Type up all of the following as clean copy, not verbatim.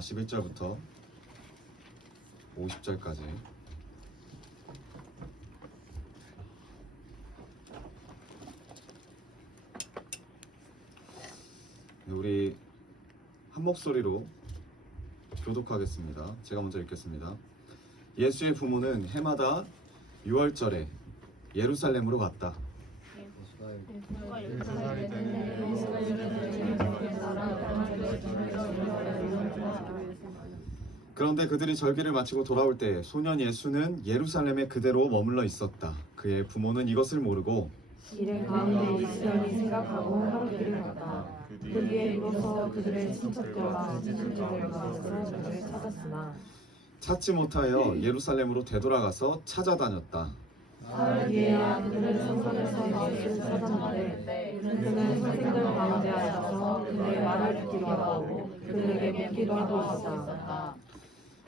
41절부터 50절까지. 우리 한 목소리로 교독하겠습니다. 제가 먼저 읽겠습니다. 예수의 부모는 해마다 6월절에 예루살렘으로 갔다. 그런데 그들이 절기를 마치고 돌아올 때 소년 예수는 예루살렘에 그대로 머물러 있었다. 그의 부모는 이것을 모르고 일행 가운데 있으려니 생각하고 하루길을 갔다. 그 뒤에 비로소 그들의 친척들과 친구들과 가서 그를 찾았으나 찾지 못하여 예루살렘으로 되돌아가서 찾아다녔다. 사흘 뒤에야 그들은 성전에서 예수를 찾았는데 그는 학생들 가운데 앉아서 그들의 말을 듣기도 하고 그들에게 묻기도 하고 있었다.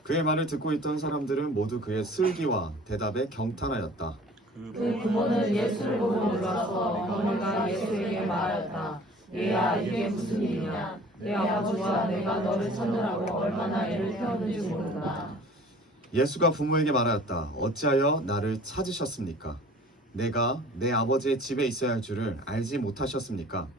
그의 말을 듣고 있던 사람들은 모두 그의 슬기와 대답에 경탄하였다. 그 부모는 예수를 보고 놀라서 어머니가 예수에게 말하였다. 얘야, 이게 무슨 일이냐? 내 아버지와 내가 너를 찾느라고 얼마나 애를 태웠는지 모른다. 예수가 부모에게 말하였다. 어찌하여 나를 찾으셨습니까? 내가 내 아버지의 집에 있어야 할 줄을 알지 못하셨습니까?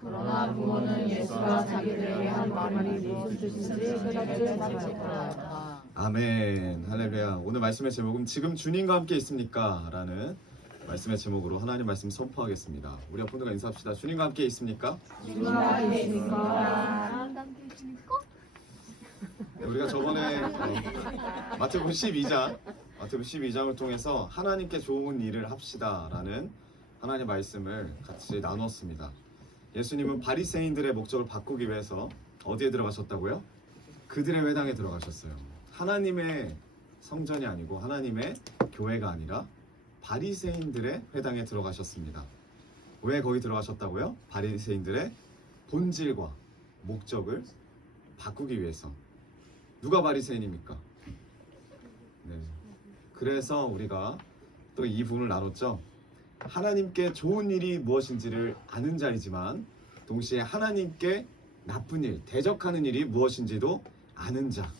그러나 부모는 예수가 자기들에게 한 말이 무엇인지 깨닫지 못하였다. 아멘. 할렐루야. 오늘 말씀의 제목은 지금 주님과 함께 있습니까? 라는 말씀의 제목으로 하나님 말씀 선포하겠습니다. 우리 앞분들과 인사합시다. 주님과 함께 있습니까? 주님과 함께 있습니까? 네, 우리가 저번에 마태복음 12장을 통해서 하나님께 좋은 일을 합시다 라는 하나님의 말씀을 같이 나눴습니다. 예수님은 바리새인들의 목적을 바꾸기 위해서 어디에 들어가셨다고요? 그들의 회당에 들어가셨어요. 하나님의 성전이 아니고 하나님의 교회가 아니라 바리새인들의 회당에 들어가셨습니다. 왜 거기 들어가셨다고요? 바리새인들의 본질과 목적을 바꾸기 위해서. 누가 바리새인입니까? 네. 그래서 우리가 또 이 부분을 나눴죠. 하나님께 좋은 일이 무엇인지를 아는 자이지만 동시에 하나님께 나쁜 일, 대적하는 일이 무엇인지도 아는 자.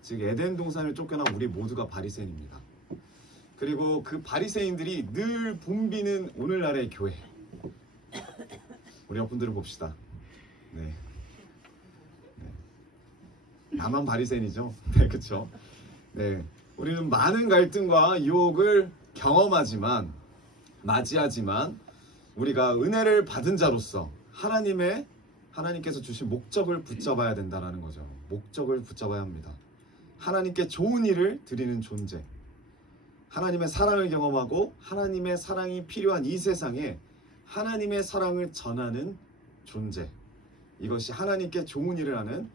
즉 에덴 동산을 쫓겨난 우리 모두가 바리새인입니다. 그리고 그 바리새인들이 늘 붐비는 오늘날의 교회. 우리 옆분들을 봅시다. 네. 나만 바리새인이죠. 네, 그렇죠. 네, 우리는 많은 갈등과 유혹을 경험하지만 맞이하지만 우리가 은혜를 받은 자로서 하나님께서 주신 목적을 붙잡아야 된다라는 거죠. 목적을 붙잡아야 합니다. 하나님께 좋은 일을 드리는 존재. 하나님의 사랑을 경험하고 하나님의 사랑이 필요한 이 세상에 하나님의 사랑을 전하는 존재. 이것이 하나님께 좋은 일을 하는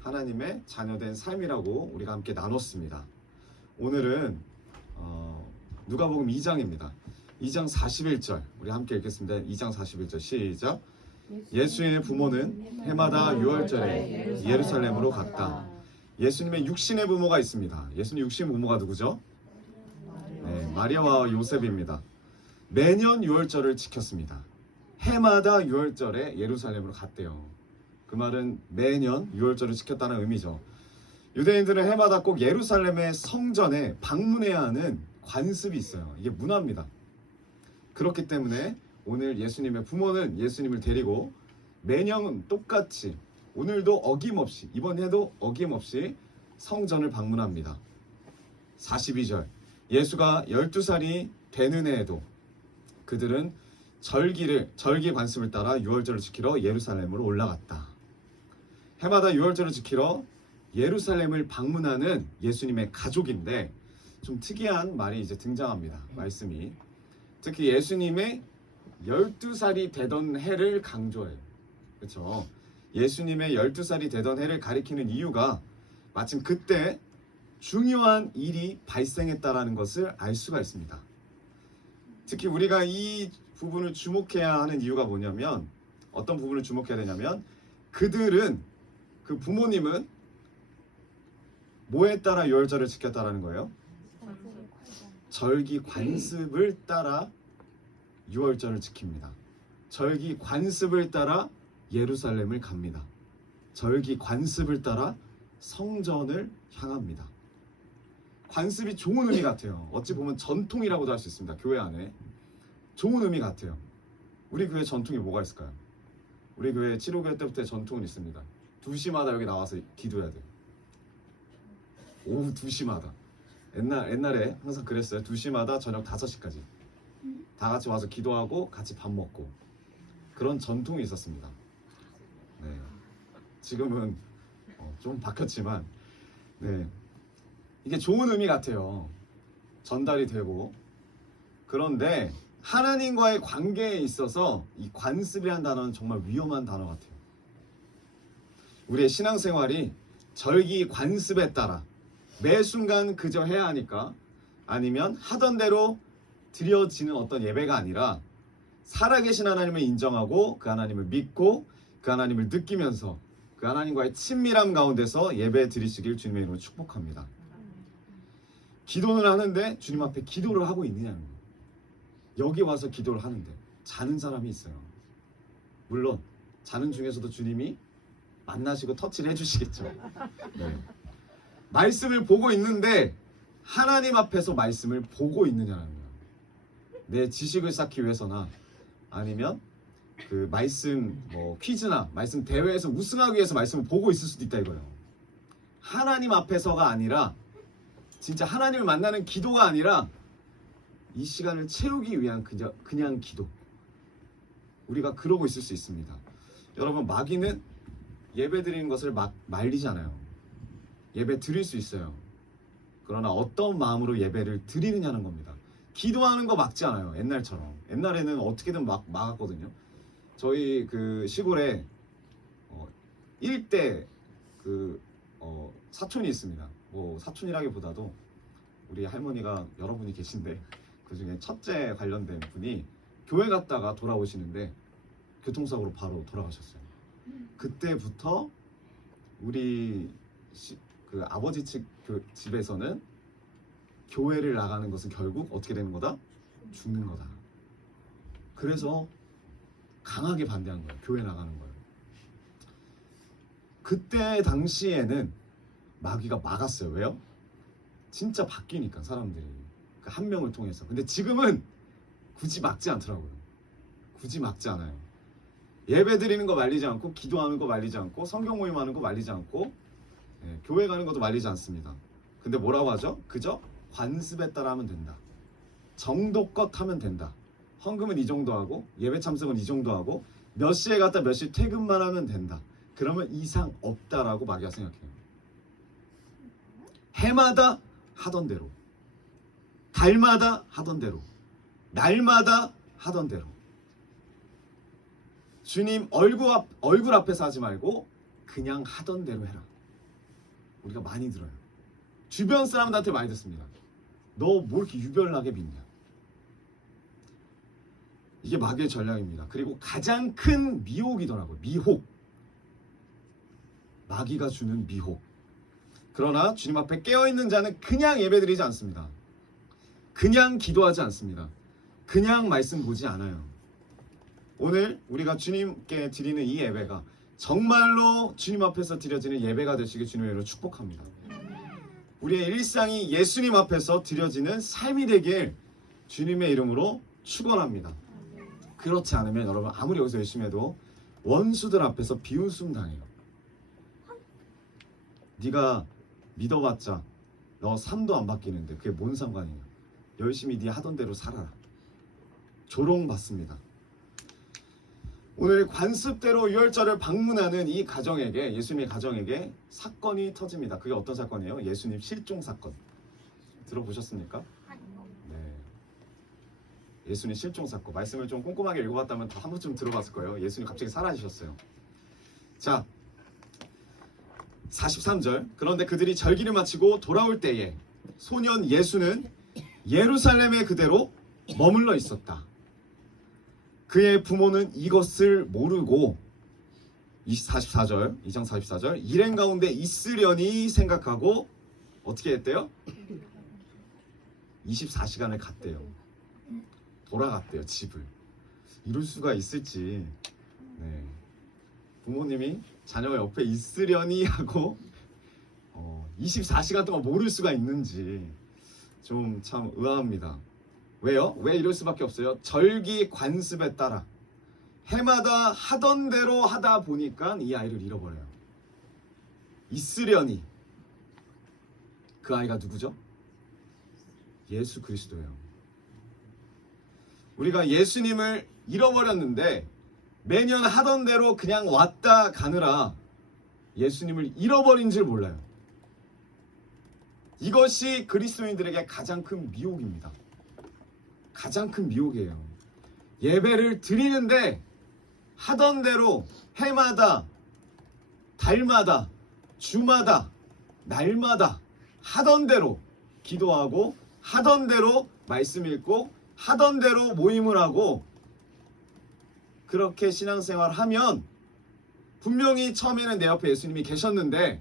하나님의 자녀된 삶이라고 우리가 함께 나눴습니다. 오늘은 누가복음 2장입니다. 2장 41절 우리 함께 읽겠습니다. 2장 41절 시작. 예수의 부모는 해마다 6월절에 예루살렘으로 갔다. 예수님의 육신의 부모가 있습니다. 예수님 육신의 부모가 누구죠? 네, 마리아와 요셉입니다. 매년 6월절을 지켰습니다. 해마다 6월절에 예루살렘으로 갔대요. 그 말은 매년 6월절을 지켰다는 의미죠. 유대인들은 해마다 꼭 예루살렘의 성전에 방문해야 하는 관습이 있어요. 이게 문화입니다. 그렇기 때문에 오늘 예수님의 부모는 예수님을 데리고 매년 똑같이 오늘도 어김없이 이번 해도 어김없이 성전을 방문합니다. 42절 예수가 12살이 되는 해에도 그들은 절기 관습을 따라 6월절을 지키러 예루살렘으로 올라갔다. 해마다 6월절을 지키러 예루살렘을 방문하는 예수님의 가족인데 좀 특이한 말이 이제 등장합니다. 말씀이. 특히 예수님의 12살이 되던 해를 강조해요. 그렇죠? 예수님의 12살이 되던 해를 가리키는 이유가 마침 그때 중요한 일이 발생했다라는 것을 알 수가 있습니다. 특히 우리가 이 부분을 주목해야 하는 이유가 뭐냐면 어떤 부분을 주목해야 되냐면 그 부모님은 뭐에 따라 6월절을 지켰다라는 거예요? 절기 관습을 따라 6월절을 지킵니다. 절기 관습을 따라 예루살렘을 갑니다. 절기 관습을 따라 성전을 향합니다. 관습이 좋은 의미 같아요. 어찌 보면 전통이라고도 할 수 있습니다. 교회 안에 좋은 의미 같아요. 우리 교회 전통이 뭐가 있을까요? 우리 교회 치료교회 때부터 전통은 있습니다. 2시마다 여기 나와서 기도해야 돼요. 오후 2시마다. 옛날에 항상 그랬어요. 2시마다 저녁 5시까지 다 같이 와서 기도하고 같이 밥 먹고 그런 전통이 있었습니다. 네. 지금은 좀 바뀌었지만 네. 이게 좋은 의미 같아요. 전달이 되고. 그런데 하나님과의 관계에 있어서 이 관습이라는 단어는 정말 위험한 단어 같아요. 우리의 신앙생활이 절기 관습에 따라 매 순간 그저 해야 하니까 아니면 하던 대로 드려지는 어떤 예배가 아니라 살아계신 하나님을 인정하고 그 하나님을 믿고 그 하나님을 느끼면서 그 하나님과의 친밀함 가운데서 예배 드리시길 주님의 이름으로 축복합니다. 기도는 하는데 주님 앞에 기도를 하고 있느냐는 거예요. 여기 와서 기도를 하는데 자는 사람이 있어요. 물론 자는 중에서도 주님이 만나시고 터치를 해주시겠죠. 네. 말씀을 보고 있는데 하나님 앞에서 말씀을 보고 있느냐는 거예요. 내 지식을 쌓기 위해서나 아니면 그 말씀 퀴즈나 말씀 대회에서 우승하기 위해서 말씀을 보고 있을 수도 있다 이거예요. 하나님 앞에서가 아니라 진짜 하나님을 만나는 기도가 아니라 이 시간을 채우기 위한 그냥 기도. 우리가 그러고 있을 수 있습니다. 여러분 마귀는 예배 드리는 것을 막 말리잖아요. 예배 드릴 수 있어요. 그러나 어떤 마음으로 예배를 드리느냐는 겁니다. 기도하는 거 막지 않아요. 옛날처럼. 옛날에는 어떻게든 막았거든요. 저희 그 시골에 일대 사촌이 있습니다. 뭐 사촌이라기보다도 우리 할머니가 여러분이 계신데 그 중에 첫째 관련된 분이 교회 갔다가 돌아오시는데 교통사고로 바로 돌아가셨어요. 그때부터 우리 그 아버지 측 집에서는 교회를 나가는 것은 결국 어떻게 되는 거다? 죽는 거다. 그래서 강하게 반대한 거예요. 교회 나가는 거예요. 그때 당시에는 마귀가 막았어요. 왜요? 진짜 바뀌니까 사람들이 그 한 명을 통해서. 근데 지금은 굳이 막지 않더라고요. 굳이 막지 않아요. 예배 드리는 거 말리지 않고 기도하는 거 말리지 않고 성경 모임하는 거 말리지 않고 교회 가는 것도 말리지 않습니다. 근데 뭐라고 하죠? 그저 관습에 따라 하면 된다. 정도껏 하면 된다. 헌금은 이 정도 하고 예배 참석은 이 정도 하고 몇 시에 갔다 몇 시 퇴근만 하면 된다. 그러면 이상 없다라고 마귀가 생각해요. 해마다 하던 대로, 달마다 하던 대로, 날마다 하던 대로. 주님 얼굴 앞에서 하지 말고 그냥 하던 대로 해라. 우리가 많이 들어요. 주변 사람들한테 많이 듣습니다. 너 뭐 이렇게 유별나게 믿냐? 이게 마귀의 전략입니다. 그리고 가장 큰 미혹이더라고요. 미혹. 마귀가 주는 미혹. 그러나 주님 앞에 깨어있는 자는 그냥 예배드리지 않습니다. 그냥 기도하지 않습니다. 그냥 말씀 보지 않아요. 오늘 우리가 주님께 드리는 이 예배가 정말로 주님 앞에서 드려지는 예배가 되시길 주님의 이름으로 축복합니다. 우리의 일상이 예수님 앞에서 드려지는 삶이 되길 주님의 이름으로 축원합니다. 그렇지 않으면 여러분 아무리 여기서 열심히 해도 원수들 앞에서 비웃음 당해요. 네가 믿어봤자 너 삶도 안 바뀌는데 그게 뭔 상관이냐. 열심히 네 하던 대로 살아라. 조롱받습니다. 오늘 관습대로 유월절을 방문하는 이 가정에게, 예수님의 가정에게 사건이 터집니다. 그게 어떤 사건이에요? 예수님 실종 사건. 들어보셨습니까? 네. 예수님 실종 사건. 말씀을 좀 꼼꼼하게 읽어봤다면 한 번쯤 들어봤을 거예요. 예수님 갑자기 사라지셨어요. 자, 43절. 그런데 그들이 절기를 마치고 돌아올 때에 소년 예수는 예루살렘에 그대로 머물러 있었다. 그의 부모는 이것을 모르고 2장 44절 일행 가운데 있으려니 생각하고 어떻게 했대요? 24시간을 갔대요. 돌아갔대요, 집을. 이럴 수가 있을지. 네. 부모님이 자녀가 옆에 있으려니 하고 24시간 동안 모를 수가 있는지 좀 참 의아합니다. 왜요? 왜 이럴 수밖에 없어요? 절기 관습에 따라 해마다 하던 대로 하다 보니까 이 아이를 잃어버려요. 있으려니 그 아이가 누구죠? 예수 그리스도예요. 우리가 예수님을 잃어버렸는데 매년 하던 대로 그냥 왔다 가느라 예수님을 잃어버린 줄 몰라요. 이것이 그리스도인들에게 가장 큰 미혹입니다. 가장 큰 미혹이에요. 예배를 드리는데 하던 대로 해마다, 달마다, 주마다, 날마다 하던 대로 기도하고 하던 대로 말씀 읽고 하던 대로 모임을 하고 그렇게 신앙생활을 하면 분명히 처음에는 내 옆에 예수님이 계셨는데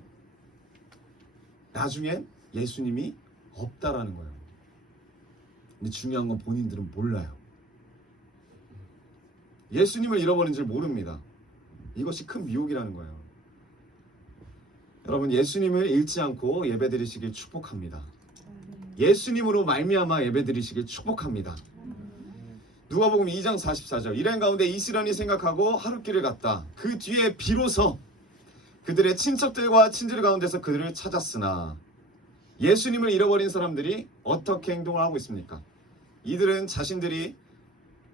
나중엔 예수님이 없다라는 거예요. 근데 중요한 건 본인들은 몰라요. 예수님을 잃어버린 줄 모릅니다. 이것이 큰 미혹이라는 거예요. 여러분, 예수님을 잃지 않고 예배드리시길 축복합니다. 예수님으로 말미암아 예배드리시길 축복합니다. 누가복음 2장 44절 일행 가운데 이스라엘이 생각하고 하룻길을 갔다. 그 뒤에 비로소 그들의 친척들과 친질 가운데서 그들을 찾았으나 예수님을 잃어버린 사람들이 어떻게 행동을 하고 있습니까? 이들은 자신들이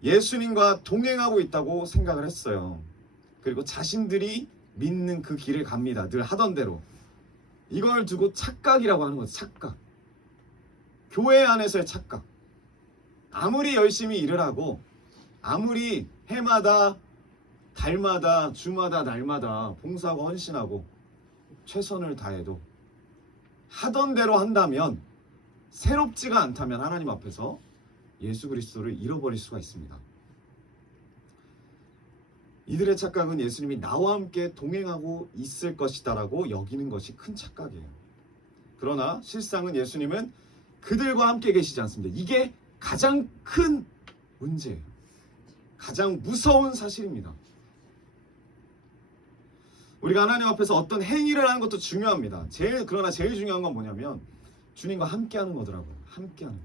예수님과 동행하고 있다고 생각을 했어요. 그리고 자신들이 믿는 그 길을 갑니다. 늘 하던 대로. 이걸 두고 착각이라고 하는 거죠. 착각. 교회 안에서의 착각. 아무리 열심히 일을 하고 아무리 해마다 달마다 주마다 날마다 봉사하고 헌신하고 최선을 다해도 하던 대로 한다면 새롭지가 않다면 하나님 앞에서 예수 그리스도를 잃어버릴 수가 있습니다. 이들의 착각은 예수님이 나와 함께 동행하고 있을 것이다라고 여기는 것이 큰 착각이에요. 그러나 실상은 예수님은 그들과 함께 계시지 않습니다. 이게 가장 큰 문제예요. 가장 무서운 사실입니다. 우리가 하나님 앞에서 어떤 행위를 하는 것도 중요합니다. 그러나 제일 중요한 건 뭐냐면 주님과 함께하는 거더라고요. 함께하는 거.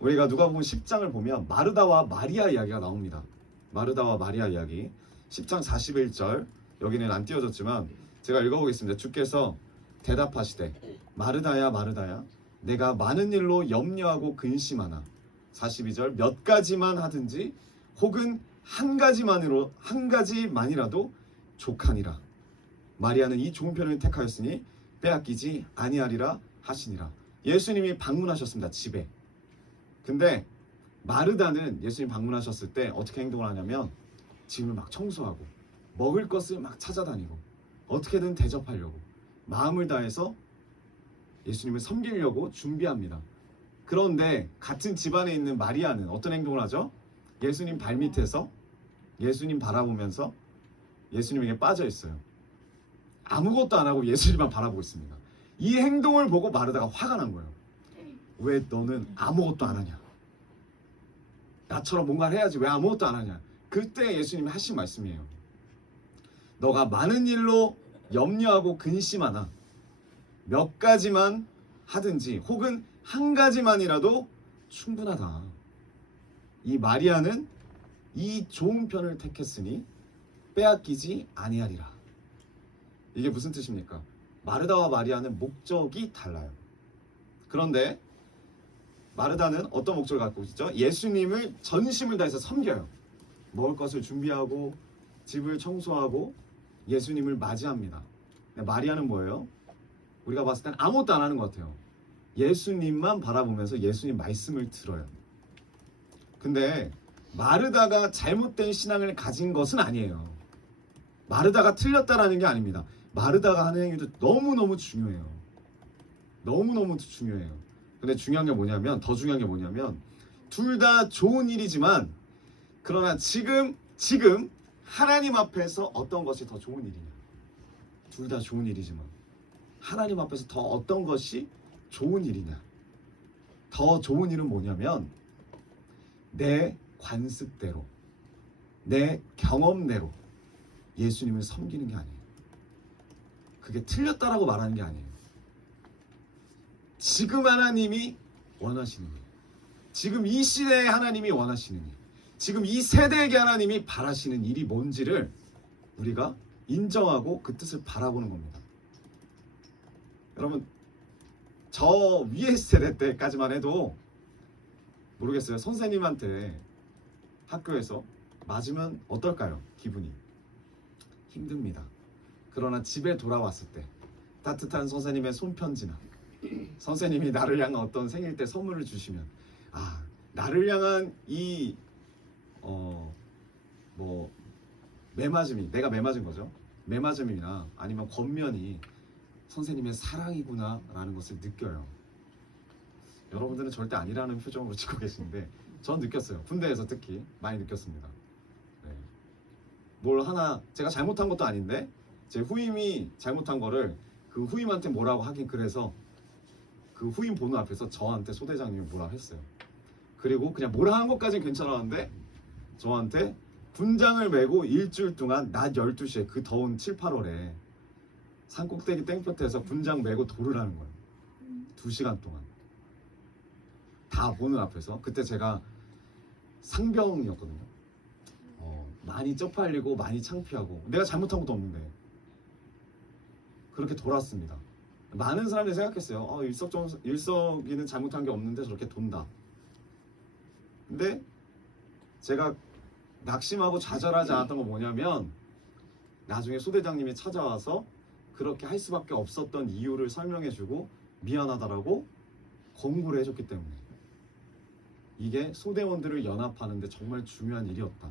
우리가 누가복음 10장을 보면 마르다와 마리아 이야기가 나옵니다. 마르다와 마리아 이야기 10장 41절 여기는 안 띄워졌지만 제가 읽어보겠습니다. 주께서 대답하시되 마르다야 마르다야 내가 많은 일로 염려하고 근심하나 42절 몇 가지만 하든지 혹은 한 가지만이라도 족하니라. 마리아는 이 좋은 편을 택하였으니 빼앗기지 아니하리라 하시니라. 예수님이 방문하셨습니다. 집에. 근데 마르다는 예수님 방문하셨을 때 어떻게 행동을 하냐면 집을 막 청소하고 먹을 것을 막 찾아다니고 어떻게든 대접하려고 마음을 다해서 예수님을 섬기려고 준비합니다. 그런데 같은 집안에 있는 마리아는 어떤 행동을 하죠? 예수님 발밑에서 예수님 바라보면서 예수님에게 빠져 있어요. 아무것도 안 하고 예수님만 바라보고 있습니다. 이 행동을 보고 마르다가 화가 난 거예요. 왜 너는 아무것도 안 하냐? 나처럼 뭔가를 해야지 왜 아무것도 안 하냐? 그때 예수님이 하신 말씀이에요. 너가 많은 일로 염려하고 근심하나 몇 가지만 하든지 혹은 한 가지만이라도 충분하다. 이 마리아는 이 좋은 편을 택했으니 빼앗기지 아니하리라. 이게 무슨 뜻입니까? 마르다와 마리아는 목적이 달라요. 그런데 마르다는 어떤 목적을 갖고 있죠? 예수님을 전심을 다해서 섬겨요. 먹을 것을 준비하고 집을 청소하고 예수님을 맞이합니다. 마리아는 뭐예요? 우리가 봤을 땐 아무것도 안 하는 것 같아요. 예수님만 바라보면서 예수님 말씀을 들어요. 근데 마르다가 잘못된 신앙을 가진 것은 아니에요. 마르다가 틀렸다라는 게 아닙니다. 마르다가 하는 행위도 너무너무 중요해요. 너무너무 중요해요. 근데 중요한 게 뭐냐면 더 중요한 게 뭐냐면 둘 다 좋은 일이지만 그러나 지금 하나님 앞에서 어떤 것이 더 좋은 일이냐. 둘 다 좋은 일이지만 하나님 앞에서 더 어떤 것이 좋은 일이냐. 더 좋은 일은 뭐냐면 내 관습대로 내 경험대로 예수님을 섬기는 게 아니에요. 그게 틀렸다라고 말하는 게 아니에요. 지금 하나님이 원하시는 일, 지금 이 시대에 하나님이 원하시는 일, 지금 이 세대에게 하나님이 바라시는 일이 뭔지를 우리가 인정하고 그 뜻을 바라보는 겁니다. 여러분, 저 위에 세대 때까지만 해도 모르겠어요. 선생님한테 학교에서 맞으면 어떨까요? 기분이 힘듭니다. 그러나 집에 돌아왔을 때 따뜻한 선생님의 손편지나 선생님이 나를 향한 어떤 생일 때 선물을 주시면, 아, 나를 향한 이 매맞음이, 내가 매맞은 거죠. 매맞음이나 아니면 권면이 선생님의 사랑이구나 라는 것을 느껴요. 여러분들은 절대 아니라는 표정으로 찍고 계시는데 전 느꼈어요. 군대에서 특히 많이 느꼈습니다. 네. 뭘 하나 제가 잘못한 것도 아닌데 제 후임이 잘못한 거를 그 후임한테 뭐라고 하긴 그래서 그 후임 보는 앞에서 저한테 소대장님이 뭐라 했어요. 그리고 그냥 뭐라 한 것까지는 괜찮았는데 저한테 군장을 메고 일주일 동안 낮 12시에 그 더운 7, 8월에 산꼭대기 땡볕에서 군장 메고 돌을 하는 거예요. 2시간 동안. 다 보는 앞에서. 그때 제가 상병이었거든요. 많이 쪽팔리고 많이 창피하고 내가 잘못한 것도 없는데 그렇게 돌았습니다. 많은 사람들이 생각했어요. 일석이는 잘못한 게 없는데 저렇게 돈다. 근데 제가 낙심하고 좌절하지 않았던 건 뭐냐면 나중에 소대장님이 찾아와서 그렇게 할 수밖에 없었던 이유를 설명해주고 미안하다라고 권고를 해줬기 때문에 이게 소대원들을 연합하는데 정말 중요한 일이었다.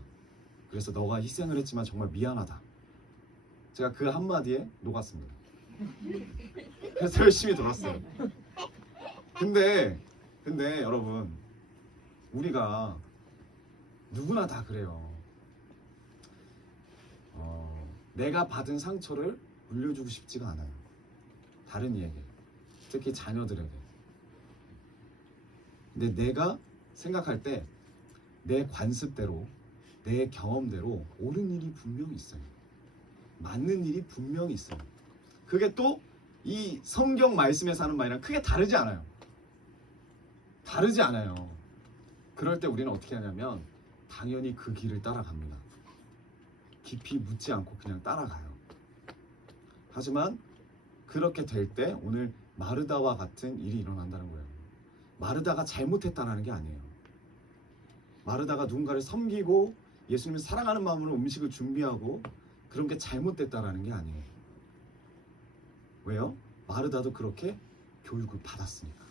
그래서 너가 희생을 했지만 정말 미안하다. 제가 그 한마디에 녹았습니다. 그래서 열심히 돌았어요. 근데 여러분, 우리가 누구나 다 그래요. 내가 받은 상처를 물려주고 싶지가 않아요. 다른 이에게, 특히 자녀들에게. 근데 내가 생각할 때 내 관습대로, 내 경험대로 옳은 일이 분명히 있어요. 맞는 일이 분명히 있어요. 그게 또 이 성경 말씀에서 하는 말이랑 크게 다르지 않아요. 다르지 않아요. 그럴 때 우리는 어떻게 하냐면 당연히 그 길을 따라갑니다. 깊이 묻지 않고 그냥 따라가요. 하지만 그렇게 될 때 오늘 마르다와 같은 일이 일어난다는 거예요. 마르다가 잘못했다는 게 아니에요. 마르다가 누군가를 섬기고 예수님을 사랑하는 마음으로 음식을 준비하고 그런 게 잘못됐다는 게 아니에요. 왜요? 마르다도 그렇게 교육을 받았으니까.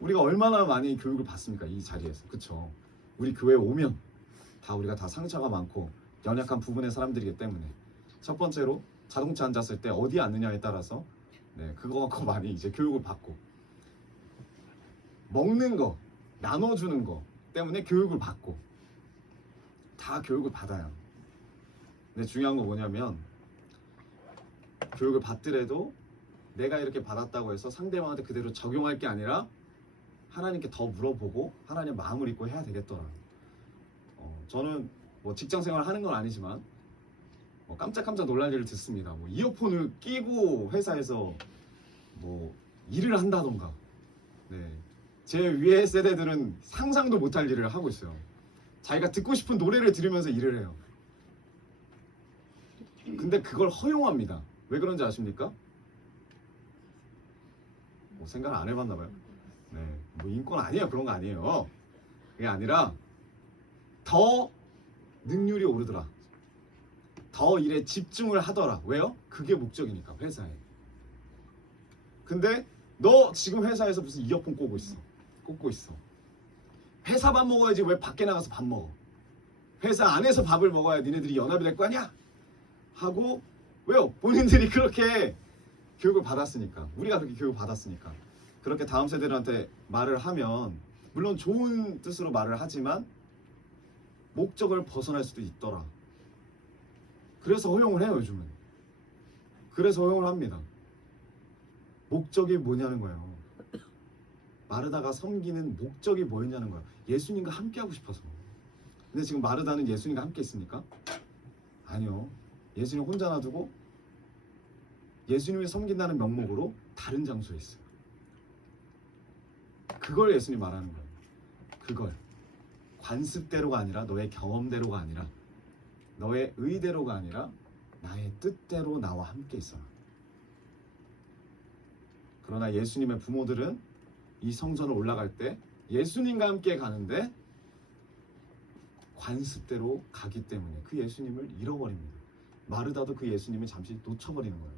우리가 얼마나 많이 교육을 받습니까? 이 자리에서. 그쵸? 우리 교회에 오면 우리가 다 상처가 많고 연약한 부분의 사람들이기 때문에 첫 번째로 자동차 앉았을 때 어디에 앉느냐에 따라서 그거 갖고 많이 이제 교육을 받고 먹는 거, 나눠주는 거 때문에 교육을 받고 다 교육을 받아요. 근데 중요한 건 뭐냐면 교육을 받더라도 내가 이렇게 받았다고 해서 상대방한테 그대로 적용할 게 아니라 하나님께 더 물어보고 하나님 마음을 읽고 해야 되겠더라. 저는 뭐 직장 생활 하는 건 아니지만 깜짝깜짝 놀랄 일을 듣습니다. 뭐 이어폰을 끼고 회사에서 뭐 일을 한다던가. 제 위에 세대들은 상상도 못할 일을 하고 있어요. 자기가 듣고 싶은 노래를 들으면서 일을 해요. 근데 그걸 허용합니다. 왜 그런지 아십니까? 생각을 안 해봤나 봐요. 뭐 인권 아니에요. 그런 거 아니에요. 그게 아니라 더 능률이 오르더라. 더 일에 집중을 하더라. 왜요? 그게 목적이니까, 회사에. 근데 너 지금 회사에서 무슨 이어폰 꽂고 있어. 회사 밥 먹어야지 왜 밖에 나가서 밥 먹어? 회사 안에서 밥을 먹어야 니네들이 연합이 될 거 아니야? 하고, 왜요? 본인들이 그렇게 교육을 받았으니까. 우리가 그렇게 교육을 받았으니까. 그렇게 다음 세대들한테 말을 하면 물론 좋은 뜻으로 말을 하지만 목적을 벗어날 수도 있더라. 그래서 허용을 해요, 요즘은. 그래서 허용을 합니다. 목적이 뭐냐는 거예요. 마르다가 섬기는 목적이 뭐였냐는 거예요. 예수님과 함께하고 싶어서. 근데 지금 마르다는 예수님과 함께 있습니까? 아니요. 예수님 혼자 놔두고 예수님을 섬긴다는 명목으로 다른 장소에 있어요. 그걸 예수님 말하는 거예요. 그걸 관습대로가 아니라, 너의 경험대로가 아니라, 너의 의대로가 아니라 나의 뜻대로 나와 함께 있어라. 그러나 예수님의 부모들은 이 성전을 올라갈 때 예수님과 함께 가는데 관습대로 가기 때문에 그 예수님을 잃어버립니다. 마르다도 그 예수님을 잠시 놓쳐버리는 거예요.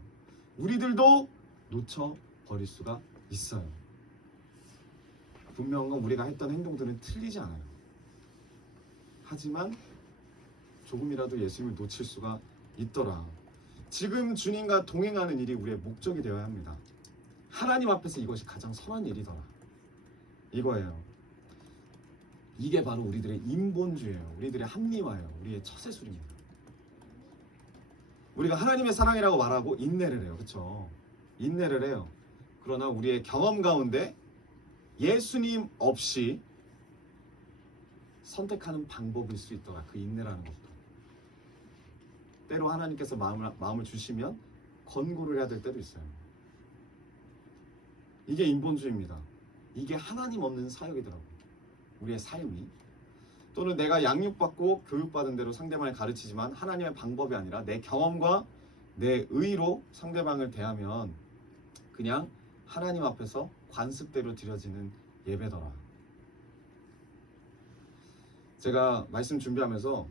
우리들도 놓쳐버릴 수가 있어요. 분명한 건 우리가 했던 행동들은 틀리지 않아요. 하지만 조금이라도 예수님을 놓칠 수가 있더라. 지금 주님과 동행하는 일이 우리의 목적이 되어야 합니다. 하나님 앞에서 이것이 가장 선한 일이더라. 이거예요. 이게 바로 우리들의 인본주의예요. 우리들의 합리화예요. 우리의 처세술입니다. 우리가 하나님의 사랑이라고 말하고 인내를 해요. 그렇죠? 인내를 해요. 그러나 우리의 경험 가운데 예수님 없이 선택하는 방법일 수 있더라. 그 인내라는 것도. 때로 하나님께서 마음을 주시면 권고를 해야 될 때도 있어요. 이게 인본주의입니다. 이게 하나님 없는 사역이더라고요. 우리의 삶이. 또는 내가 양육받고 교육받은 대로 상대방을 가르치지만 하나님의 방법이 아니라 내 경험과 내 의로 상대방을 대하면 그냥 하나님 앞에서 관습대로 드려지는 예배더라. 제가 말씀 준비하면서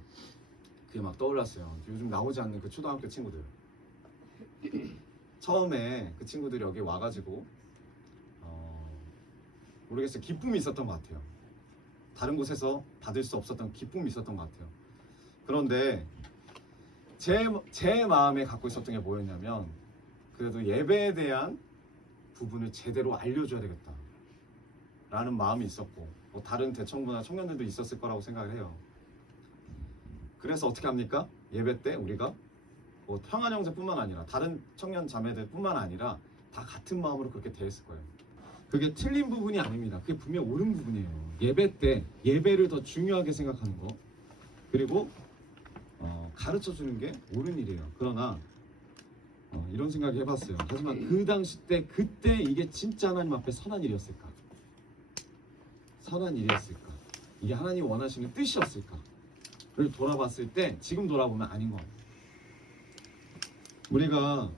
그게 막 떠올랐어요. 요즘 나오지 않는 그 초등학교 친구들. 처음에 그 친구들이 여기 와가지고 모르겠어요. 기쁨이 있었던 것 같아요. 다른 곳에서 받을 수 없었던 기쁨이 있었던 것 같아요. 그런데 제 마음에 갖고 있었던 게 뭐였냐면, 그래도 예배에 대한 부분을 제대로 알려줘야 되겠다 라는 마음이 있었고, 뭐 다른 대청부나 청년들도 있었을 거라고 생각을 해요. 그래서 어떻게 합니까? 예배 때 우리가 뭐 평안형제뿐만 아니라 다른 청년 자매들 뿐만 아니라 다 같은 마음으로 그렇게 대했을 거예요. 그게 틀린 부분이 아닙니다. 그게 분명 옳은 부분이에요. 예배 때 예배를 더 중요하게 생각하는 거, 그리고 가르쳐주는 게 옳은 일이에요. 그러나 이런 생각을 해봤어요. 하지만 그 당시 때 그때 이게 진짜 하나님 앞에 선한 일이었을까? 선한 일이었을까? 이게 하나님 원하시는 뜻이었을까? 를 돌아봤을 때 지금 돌아보면 아닌 것 같아요. 우리가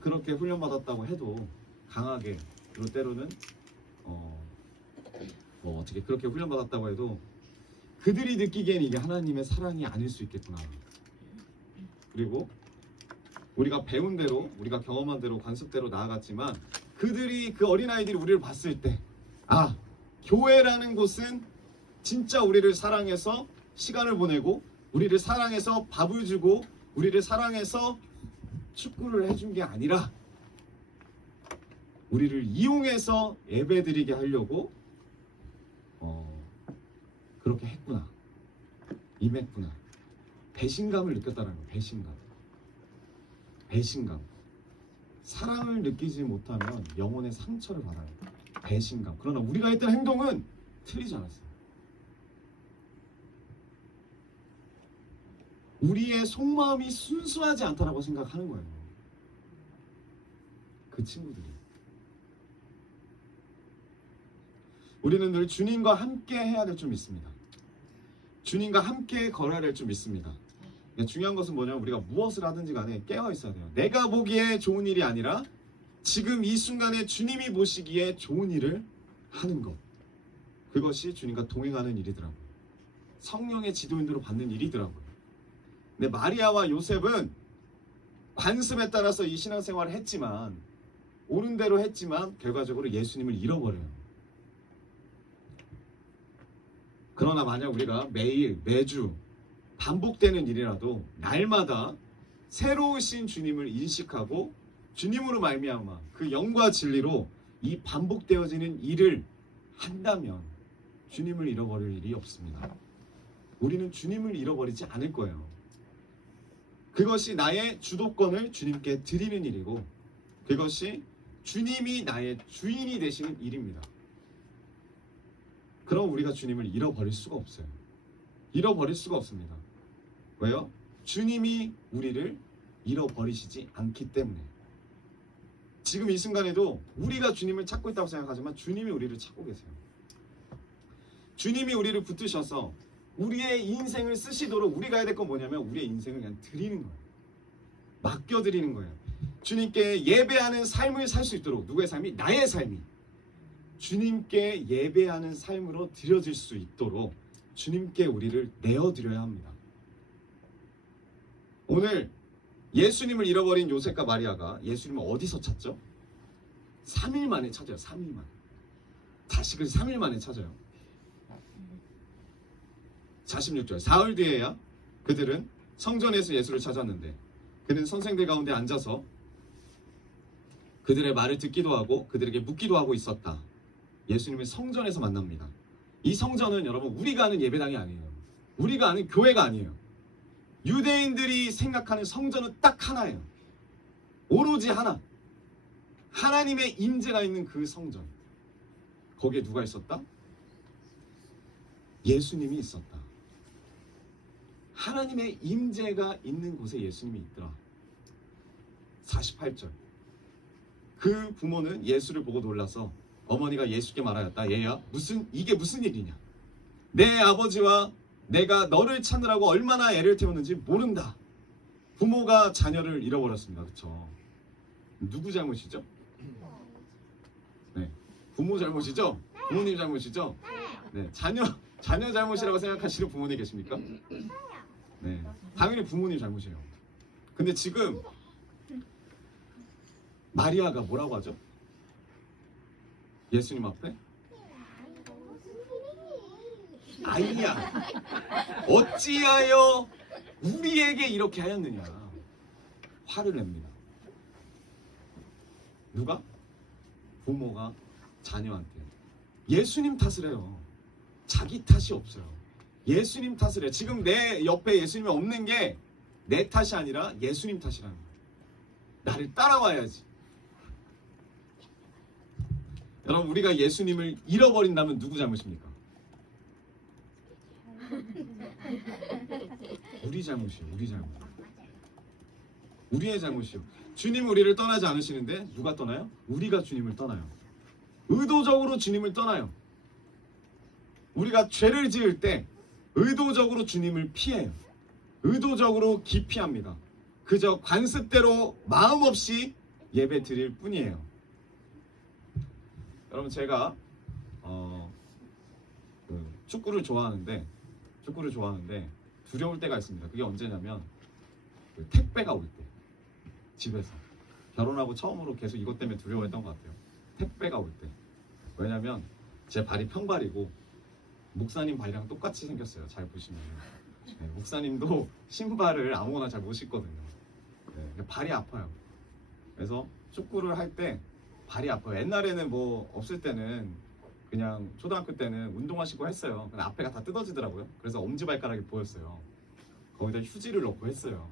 그렇게 훈련받았다고 해도 강하게, 그리고 때로는 뭐 어떻게 그렇게 훈련받았다고 해도 그들이 느끼기엔 이게 하나님의 사랑이 아닐 수 있겠구나. 그리고 우리가 배운 대로, 우리가 경험한 대로, 관습대로 나아갔지만 그들이, 그 어린아이들이 우리를 봤을 때, 아, 교회라는 곳은 진짜 우리를 사랑해서 시간을 보내고, 우리를 사랑해서 밥을 주고, 우리를 사랑해서 축구를 해준 게 아니라 우리를 이용해서 예배드리게 하려고 그렇게 했구나, 임했구나. 배신감을 느꼈다는 거예요. 배신감. 사랑을 느끼지 못하면 영혼의 상처를 받아요. 배신감. 그러나 우리가 했던 행동은 틀리지 않았어요. 우리의 속마음이 순수하지 않다라고 생각하는 거예요. 그 친구들이. 우리는 늘 주님과 함께 해야 될 줄 믿습니다. 주님과 함께 걸어야 될 줄 믿습니다. 중요한 것은 뭐냐면 우리가 무엇을 하든지 간에 깨어 있어야 돼요. 내가 보기에 좋은 일이 아니라 지금 이 순간에 주님이 보시기에 좋은 일을 하는 것. 그것이 주님과 동행하는 일이더라고요. 성령의 지도인으로 받는 일이더라고요. 근데 마리아와 요셉은 관습에 따라서 이 신앙생활을 했지만, 옳은 대로 했지만 결과적으로 예수님을 잃어버려요. 그러나 만약 우리가 매주 반복되는 일이라도 날마다 새로우신 주님을 인식하고 주님으로 말미암아 그 영과 진리로 이 반복되어지는 일을 한다면 주님을 잃어버릴 일이 없습니다. 우리는 주님을 잃어버리지 않을 거예요. 그것이 나의 주도권을 주님께 드리는 일이고, 그것이 주님이 나의 주인이 되시는 일입니다. 그럼 우리가 주님을 잃어버릴 수가 없어요. 잃어버릴 수가 없습니다. 왜요? 주님이 우리를 잃어버리시지 않기 때문에. 지금 이 순간에도 우리가 주님을 찾고 있다고 생각하지만 주님이 우리를 찾고 계세요. 주님이 우리를 붙드셔서 우리의 인생을 쓰시도록 우리가 해야 될 건 뭐냐면 우리의 인생을 그냥 드리는 거예요. 맡겨드리는 거예요. 주님께 예배하는 삶을 살 수 있도록, 누구의 삶이? 나의 삶이 주님께 예배하는 삶으로 드려질 수 있도록 주님께 우리를 내어드려야 합니다. 오늘 예수님을 잃어버린 요셉과 마리아가 예수님을 어디서 찾죠? 3일 만에 찾아요. 3일 만에. 자식을 3일 만에 찾아요. 46절. 사흘 뒤에야 그들은 성전에서 예수를 찾았는데 그는 선생들 가운데 앉아서 그들의 말을 듣기도 하고 그들에게 묻기도 하고 있었다. 예수님을 성전에서 만납니다. 이 성전은 여러분 우리가 아는 예배당이 아니에요. 우리가 아는 교회가 아니에요. 유대인들이 생각하는 성전은 딱 하나예요. 오로지 하나. 하나님의 임재가 있는 그 성전. 거기에 누가 있었다? 예수님이 있었다. 하나님의 임재가 있는 곳에 예수님이 있더라. 48절. 그 부모는 예수를 보고 놀라서 어머니가 예수께 말하였다. 얘야, 이게 무슨 일이냐? 내 아버지와 내가 너를 찾느라고 얼마나 애를 태웠는지 모른다. 부모가 자녀를 잃어버렸습니다. 그렇죠? 누구 잘못이죠? 네, 부모 잘못이죠? 부모님 잘못이죠? 네, 자녀 잘못이라고 생각하시는 부모님 계십니까? 네, 당연히 부모님 잘못이에요. 근데 지금 마리아가 뭐라고 하죠? 예수님 앞에 아이야, 어찌하여 우리에게 이렇게 하였느냐 화를 냅니다. 누가? 부모가 자녀한테. 예수님 탓을 해요. 자기 탓이 없어요. 예수님 탓을 해요. 지금 내 옆에 예수님이 없는 게 내 탓이 아니라 예수님 탓이라는 거예요. 나를 따라와야지. 여러분, 우리가 예수님을 잃어버린다면 누구 잘못입니까? 우리 잘못이에요. 우리 잘못. 우리의 잘못이요. 주님 우리를 떠나지 않으시는데 누가 떠나요? 우리가 주님을 떠나요. 의도적으로 주님을 떠나요. 우리가 죄를 지을 때 의도적으로 주님을 피해요. 의도적으로 기피합니다. 그저 관습대로 마음 없이 예배 드릴 뿐이에요. 여러분, 제가 축구를 좋아하는데 두려울 때가 있습니다. 그게 언제냐면 택배가 올 때. 집에서 결혼하고 처음으로 계속 이것 때문에 두려워했던 것 같아요. 택배가 올 때. 왜냐면 제 발이 평발이고 목사님 발이랑 똑같이 생겼어요. 잘 보시면. 네, 목사님도 신발을 아무거나 잘 못 신거든요. 네, 발이 아파요. 그래서 축구를 할 때 발이 아파요. 옛날에는 뭐 없을 때는 그냥 초등학교 때는 운동화 신고 했어요. 근데 앞에가 다 뜯어지더라고요. 그래서 엄지발가락이 보였어요. 거기다 휴지를 넣고 했어요.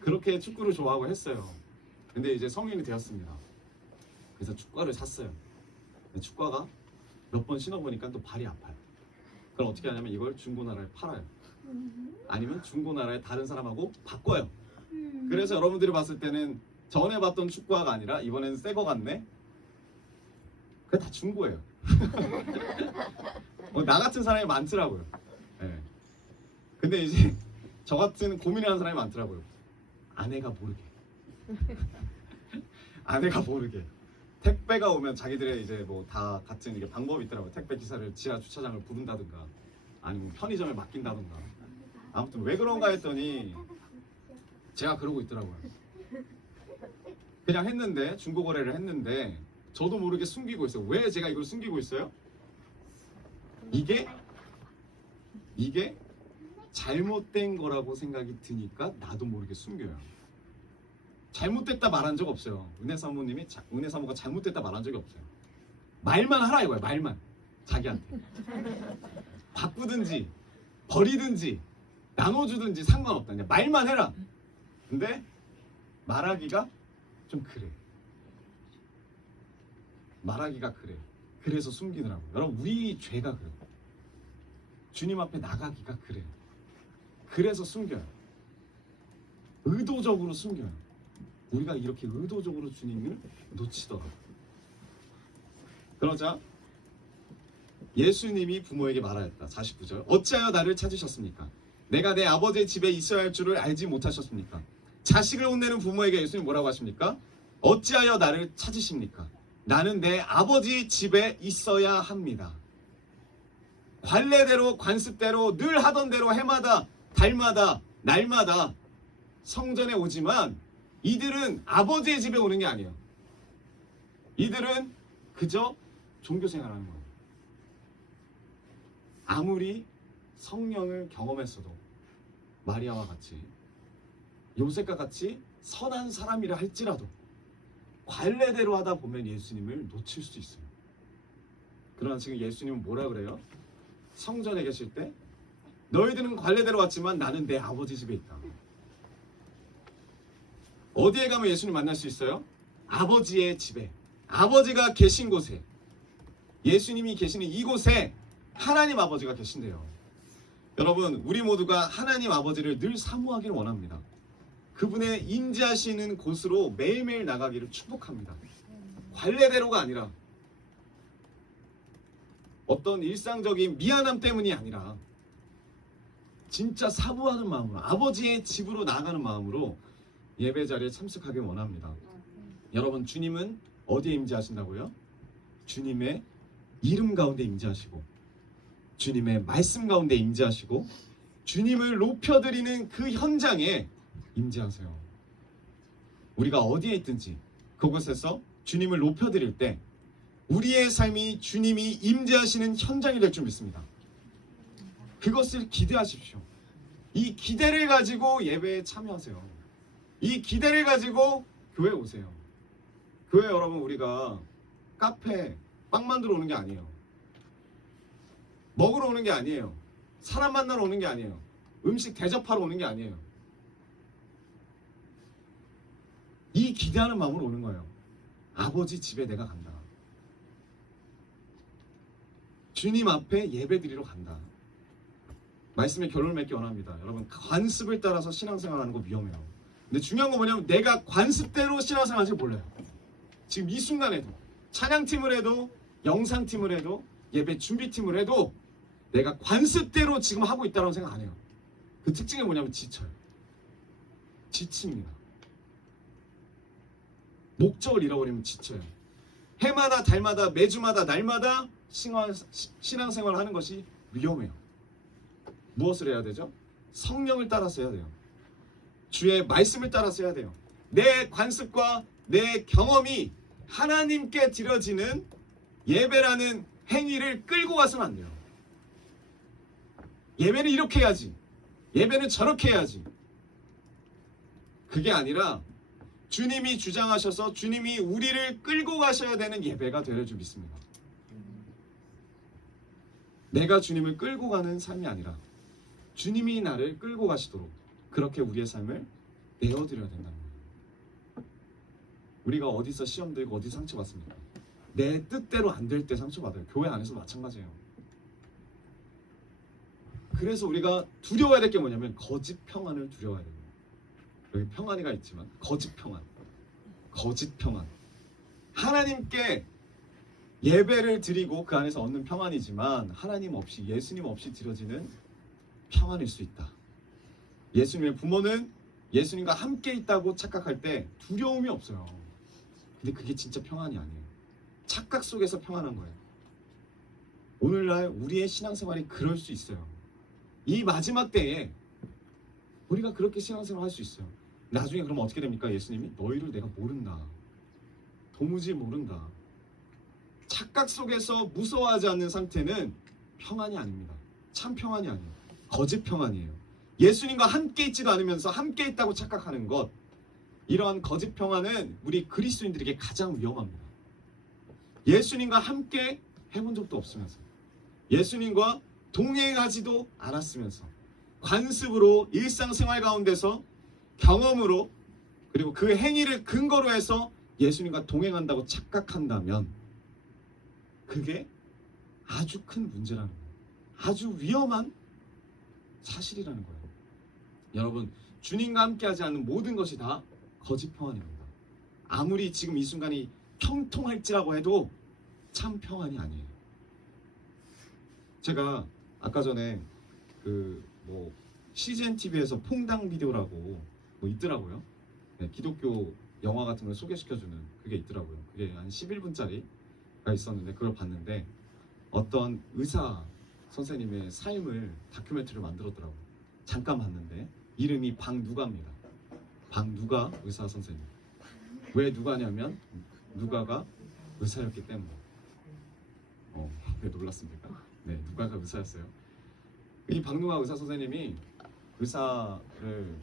그렇게 축구를 좋아하고 했어요. 근데 이제 성인이 되었습니다. 그래서 축구화를 샀어요. 근데 축구화가 몇 번 신어보니까 또 발이 아파요. 그럼 어떻게 하냐면 이걸 중고나라에 팔아요. 아니면 중고나라에 다른 사람하고 바꿔요. 그래서 여러분들이 봤을 때는 전에 봤던 축구화가 아니라 이번에는 새 거 같네? 그게 다 중고예요. 나 같은 사람이 많더라고요. 네. 근데 이제 저 같은 고민하는 사람이 많더라고요. 아내가 모르게. 아내가 모르게. 택배가 오면 자기들의 이제 뭐 다 같은 이게 방법이 있더라고요. 택배 기사를 지하 주차장을 부른다든가 아니면 편의점에 맡긴다든가. 아무튼 왜 그런가 했더니 제가 그러고 있더라고요. 그냥 했는데 중고 거래를 했는데 저도 모르게 숨기고 있어요. 왜 제가 이걸 숨기고 있어요? 이게 잘못된 거라고 생각이 드니까 나도 모르게 숨겨요. 잘못됐다 말한 적 없어요. 은혜 사모가 잘못됐다 말한 적이 없어요. 말만 하라 이거야. 말만. 자기한테. 바꾸든지 버리든지 나눠주든지 상관없다. 그냥 말만 해라. 근데 말하기가 좀 그래. 말하기가 그래. 그래서 숨기더라고요. 여러분, 우리 죄가 그래요. 주님 앞에 나가기가 그래요. 그래서 숨겨요. 의도적으로 숨겨요. 우리가 이렇게 의도적으로 주님을 놓치더라고요. 그러자 예수님이 부모에게 말하였다. 49절. 어찌하여 나를 찾으셨습니까? 내가 내 아버지의 집에 있어야 할 줄을 알지 못하셨습니까? 자식을 혼내는 부모에게 예수님 뭐라고 하십니까? 어찌하여 나를 찾으십니까? 나는 내 아버지 집에 있어야 합니다. 관례대로 관습대로 늘 하던 대로 해마다 달마다 날마다 성전에 오지만 이들은 아버지의 집에 오는 게 아니에요. 이들은 그저 종교생활하는 거예요. 아무리 성령을 경험했어도 마리아와 같이 요셉과 같이 선한 사람이라 할지라도 관례대로 하다 보면 예수님을 놓칠 수 있어요. 그러나 지금 예수님은 뭐라 그래요? 성전에 계실 때 너희들은 관례대로 왔지만 나는 내 아버지 집에 있다. 어디에 가면 예수님 만날 수 있어요? 아버지의 집에, 아버지가 계신 곳에, 예수님이 계시는 이곳에 하나님 아버지가 계신대요. 여러분, 우리 모두가 하나님 아버지를 늘 사모하기를 원합니다. 그분의 임재하시는 곳으로 매일매일 나가기를 축복합니다. 관례대로가 아니라 어떤 일상적인 미안함 때문이 아니라 진짜 사모하는 마음으로, 아버지의 집으로 나아가는 마음으로 예배 자리에 참석하길 원합니다. 여러분, 주님은 어디에 임재하신다고요? 주님의 이름 가운데 임재하시고, 주님의 말씀 가운데 임재하시고, 주님을 높여드리는 그 현장에 임재하세요. 우리가 어디에 있든지 그곳에서 주님을 높여드릴 때 우리의 삶이 주님이 임재하시는 현장이 될 줄 믿습니다. 그것을 기대하십시오. 이 기대를 가지고 예배에 참여하세요. 이 기대를 가지고 교회 오세요. 교회 여러분, 우리가 카페, 빵 만들어 오는 게 아니에요. 먹으러 오는 게 아니에요. 사람 만나러 오는 게 아니에요. 음식 대접하러 오는 게 아니에요. 이 기대하는 마음으로 오는 거예요. 아버지 집에 내가 간다. 주님 앞에 예배 드리러 간다. 말씀의 결론을 맺기 원합니다. 여러분, 관습을 따라서 신앙생활하는 거 위험해요. 근데 중요한 건 뭐냐면 내가 관습대로 신앙생활하지 몰라요. 지금 이 순간에도 찬양팀을 해도 영상팀을 해도 예배 준비팀을 해도 내가 관습대로 지금 하고 있다고 생각 안 해요. 그 특징이 뭐냐면 지쳐요. 지칩니다. 목적을 잃어버리면 지쳐요. 해마다 달마다 매주마다 날마다 신앙생활을 하는 것이 위험해요. 무엇을 해야 되죠? 성령을 따라서 해야 돼요. 주의 말씀을 따라서 해야 돼요. 내 관습과 내 경험이 하나님께 드려지는 예배라는 행위를 끌고 가서는 안 돼요. 예배는 이렇게 해야지, 예배는 저렇게 해야지. 그게 아니라 주님이 주장하셔서 주님이 우리를 끌고 가셔야 되는 예배가 되려 줄 믿습니다. 내가 주님을 끌고 가는 삶이 아니라 주님이 나를 끌고 가시도록 그렇게 우리의 삶을 내어드려야 된다는 거예요. 우리가 어디서 시험 들고 어디 상처받습니까? 내 뜻대로 안 될 때 상처받아요. 교회 안에서 마찬가지예요. 그래서 우리가 두려워야 될 게 뭐냐면 거짓 평안을 두려워야 돼요. 여기 평안이가 있지만 거짓 평안, 거짓 평안. 하나님께 예배를 드리고 그 안에서 얻는 평안이지만 하나님 없이, 예수님 없이 드려지는 평안일 수 있다. 예수님의 부모는 예수님과 함께 있다고 착각할 때 두려움이 없어요. 근데 그게 진짜 평안이 아니에요. 착각 속에서 평안한 거예요. 오늘날 우리의 신앙생활이 그럴 수 있어요. 이 마지막 때에 우리가 그렇게 신앙생활 할 수 있어요. 나중에 그럼 어떻게 됩니까? 예수님이 너희를 내가 모른다. 도무지 모른다. 착각 속에서 무서워하지 않는 상태는 평안이 아닙니다. 참 평안이 아니에요. 거짓 평안이에요. 예수님과 함께 있지도 않으면서 함께 있다고 착각하는 것, 이러한 거짓 평안은 우리 그리스도인들에게 가장 위험합니다. 예수님과 함께 해본 적도 없으면서, 예수님과 동행하지도 않았으면서, 관습으로 일상생활 가운데서 경험으로, 그리고 그 행위를 근거로 해서 예수님과 동행한다고 착각한다면 그게 아주 큰 문제라는 거예요. 아주 위험한 사실이라는 거예요. 여러분, 주님과 함께하지 않는 모든 것이 다 거짓 평안입니다. 아무리 지금 이 순간이 형통할지라고 해도 참 평안이 아니에요. 제가 아까 전에 뭐 CGN TV에서 퐁당 비디오라고 뭐 있더라고요. 네, 기독교 영화 같은 걸 소개시켜주는 그게 있더라고요. 그게 한 11분짜리가 있었는데 그걸 봤는데 어떤 의사 선생님의 삶을 다큐멘터리를 만들었더라고요. 잠깐 봤는데 이름이 박누가입니다. 박누가 의사 선생님. 왜 누가냐면 누가가 의사였기 때문에. 왜 놀랐습니까? 네, 누가가 의사였어요. 이 박누가 의사 선생님이 의사를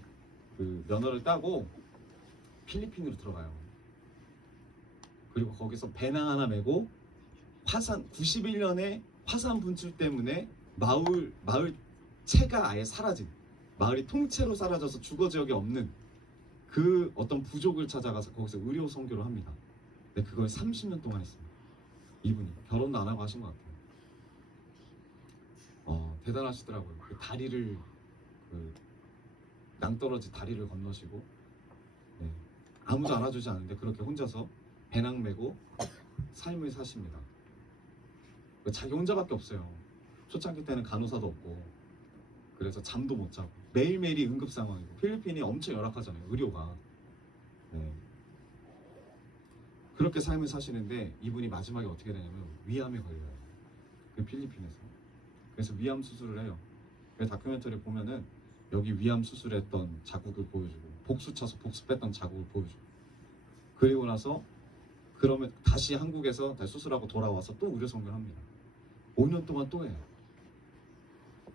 면허를 따고 필리핀으로 들어가요. 그리고 거기서 배낭 하나 메고 91년에 화산 분출 때문에 마을 채가 아예 사라진, 마을이 통째로 사라져서 주거 지역이 없는 그 어떤 부족을 찾아가서 거기서 의료 선교를 합니다. 근데 그걸 30년 동안 했습니다. 이분이 결혼도 안 하고 하신 것 같아요. 대단하시더라고요. 그 다리를 낭떠러지 다리를 건너시고, 네. 아무도 알아주지 않는데 그렇게 혼자서 배낭 메고 삶을 사십니다. 자기 혼자밖에 없어요. 초창기 때는 간호사도 없고, 그래서 잠도 못 자고 매일매일이 응급 상황이고, 필리핀이 엄청 열악하잖아요, 의료가. 네. 그렇게 삶을 사시는데 이분이 마지막에 어떻게 되냐면 위암에 걸려요. 그 필리핀에서. 그래서 위암 수술을 해요. 그 다큐멘터리 보면은 여기 위암 수술했던 자국을 보여주고, 복수 차서 복수 뺐던 자국을 보여주고, 그리고 나서 그러면 다시 한국에서 다시 수술하고 돌아와서 또 의료 선교합니다. 5년 동안 또 해요.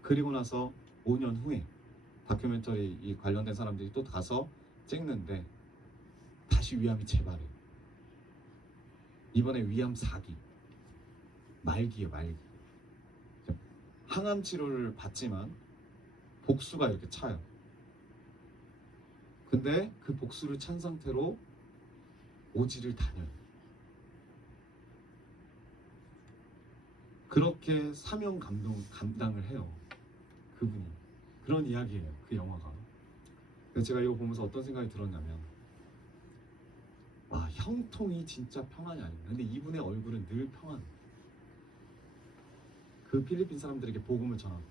그리고 나서 5년 후에 다큐멘터리 이 관련된 사람들이 또 가서 찍는데 다시 위암이 재발해요. 이번에 위암 4기, 말기예요, 말기. 항암 치료를 받지만 복수가 이렇게 차요. 근데 그 복수를 찬 상태로 오지를 다녀요. 그렇게 사명 감당을 해요, 그분이. 그런 이야기예요, 그 영화가. 그래서 제가 이거 보면서 어떤 생각이 들었냐면, 와, 형통이 진짜 평안이 아닙니다. 근데 이분의 얼굴은 늘 평안해요. 그 필리핀 사람들에게 복음을 전하고,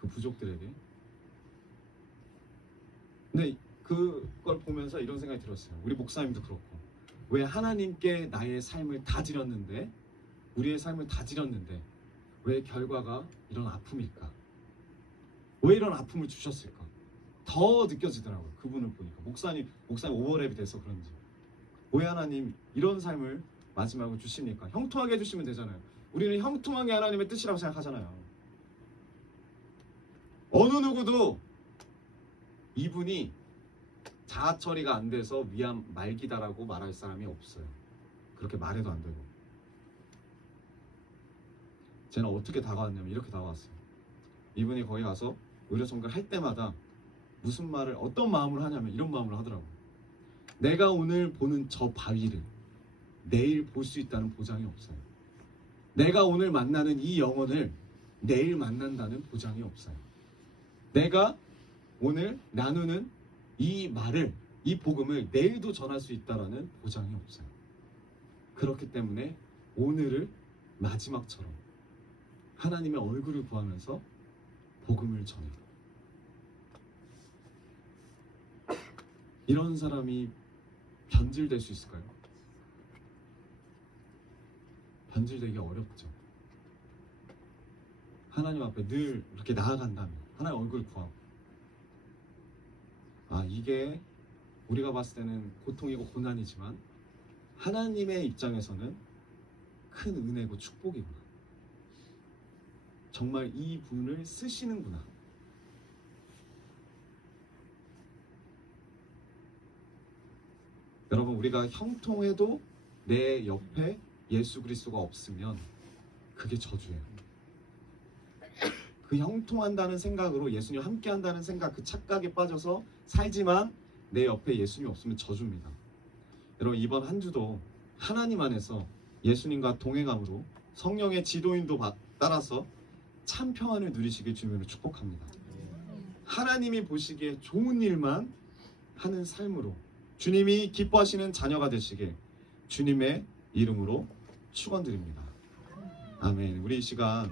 그 부족들에게. 근데 그걸 보면서 이런 생각이 들었어요. 우리 목사님도 그렇고, 왜 하나님께 나의 삶을 다 드렸는데, 우리의 삶을 다 드렸는데 왜 결과가 이런 아픔일까? 왜 이런 아픔을 주셨을까? 더 느껴지더라고요, 그분을 보니까. 목사님 오버랩이 돼서 그런지. 왜 하나님 이런 삶을 마지막으로 주십니까? 형통하게 해주시면 되잖아요. 우리는 형통한 게 하나님의 뜻이라고 생각하잖아요. 어느 누구도 이분이 자아 처리가 안 돼서 위암 말기다라고 말할 사람이 없어요. 그렇게 말해도 안 되고. 쟤는 어떻게 다가왔냐면 이렇게 다가왔어요. 이분이 거기 가서 의료 선교를 할 때마다 무슨 말을, 어떤 마음으로 하냐면 이런 마음으로 하더라고요. 내가 오늘 보는 저 바위를 내일 볼 수 있다는 보장이 없어요. 내가 오늘 만나는 이 영혼을 내일 만난다는 보장이 없어요. 내가 오늘 나누는 이 말을, 이 복음을 내일도 전할 수 있다는 보장이 없어요. 그렇기 때문에 오늘을 마지막처럼 하나님의 얼굴을 구하면서 복음을 전해요. 이런 사람이 변질될 수 있을까요? 변질되기 어렵죠. 하나님 앞에 늘 이렇게 나아간다면, 하나님 얼굴을 구하고, 이게 우리가 봤을 때는 고통이고 고난이지만 하나님의 입장에서는 큰 은혜고 축복이구나. 정말 이 분을 쓰시는구나. 여러분, 우리가 형통해도 내 옆에 예수 그리스도가 없으면 그게 저주예요. 그 형통한다는 생각으로 예수님 함께 한다는 생각, 그 착각에 빠져서 살지만 내 옆에 예수님 없으면 저주입니다. 여러분, 이번 한 주도 하나님 안에서 예수님과 동행함으로 성령의 지도인도 따라서 참 평안을 누리시길 주님으로 축복합니다. 하나님이 보시기에 좋은 일만 하는 삶으로 주님이 기뻐하시는 자녀가 되시길 주님의 이름으로 축원드립니다. 아멘. 우리 이 시간